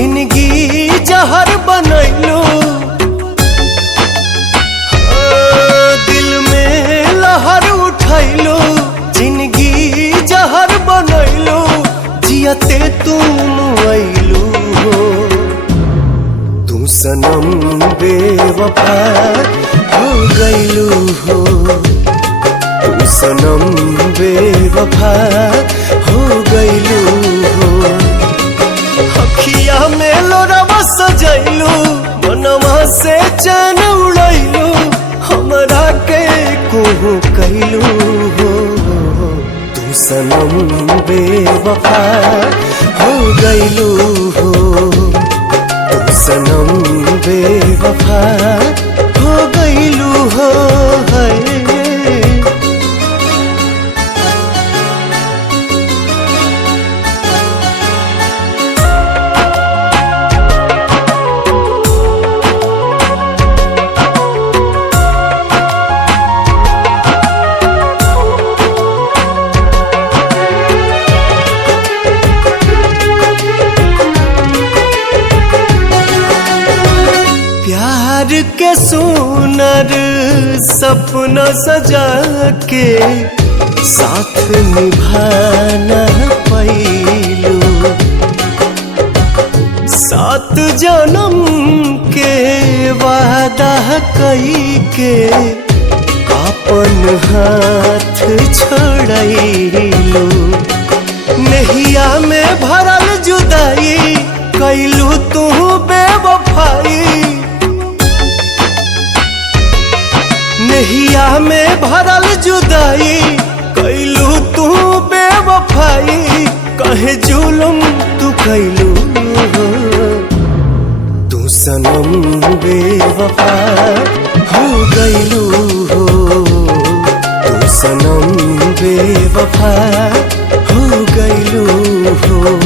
जिंदगी जहर बनैलू, दिल में लहर उठैलू। जिंदगी जहर बनैलू, जियते तुम अइलू हो। तू सनम बेवफा हो गइलू हो। तू सनम बेवफा हो गइलू हो। अखिया में लोरवा सजैलू, मनवा से चैन उड़ैलू। हमरा के कोहू कैलू हो। तू सनम बेवफा हो गइलू हो। तू सनम बेवफा हो गइलू हो। प्यार के सुनर सपना सजा के साथ निभाना पैलू। 7 जन्म के वादा कई के अपन हाथ छोड़ैलू। नहिया में भरल जुदाई कैलू तू बेवफाई। नहिया में भरल जुदाई कैलू तू बेवफाई। कहे जुलुम तू कैलू हो। तू सनम बेवफा हो गइलू हो। तू सनम बेवफा हो गइलू हो।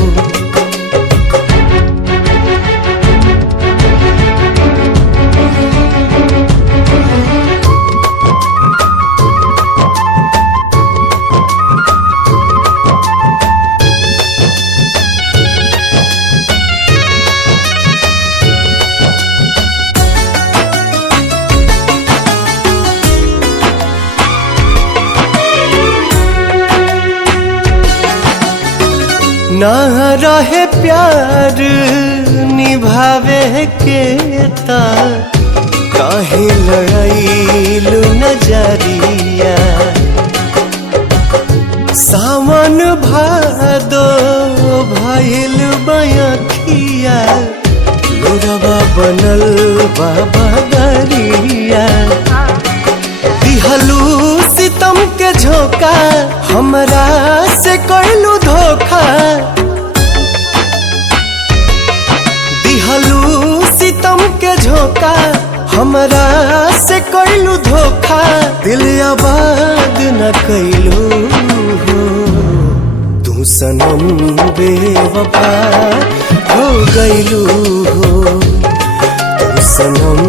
ना रहे प्यार निभावे के ता काहे लड़ाइलू नजरिया। सावन भादो भइल बयखिया, लोरवा बनल बाबा गरिया। दिहलू सितम के झोंका, हमरा से कैलू धोखा। दिहलू सितम के झोंका, हमरा से कैलू धोखा। दिल आबाद न कैलू हो। तू सनम बेवफा हो गइलू हो। तू सनम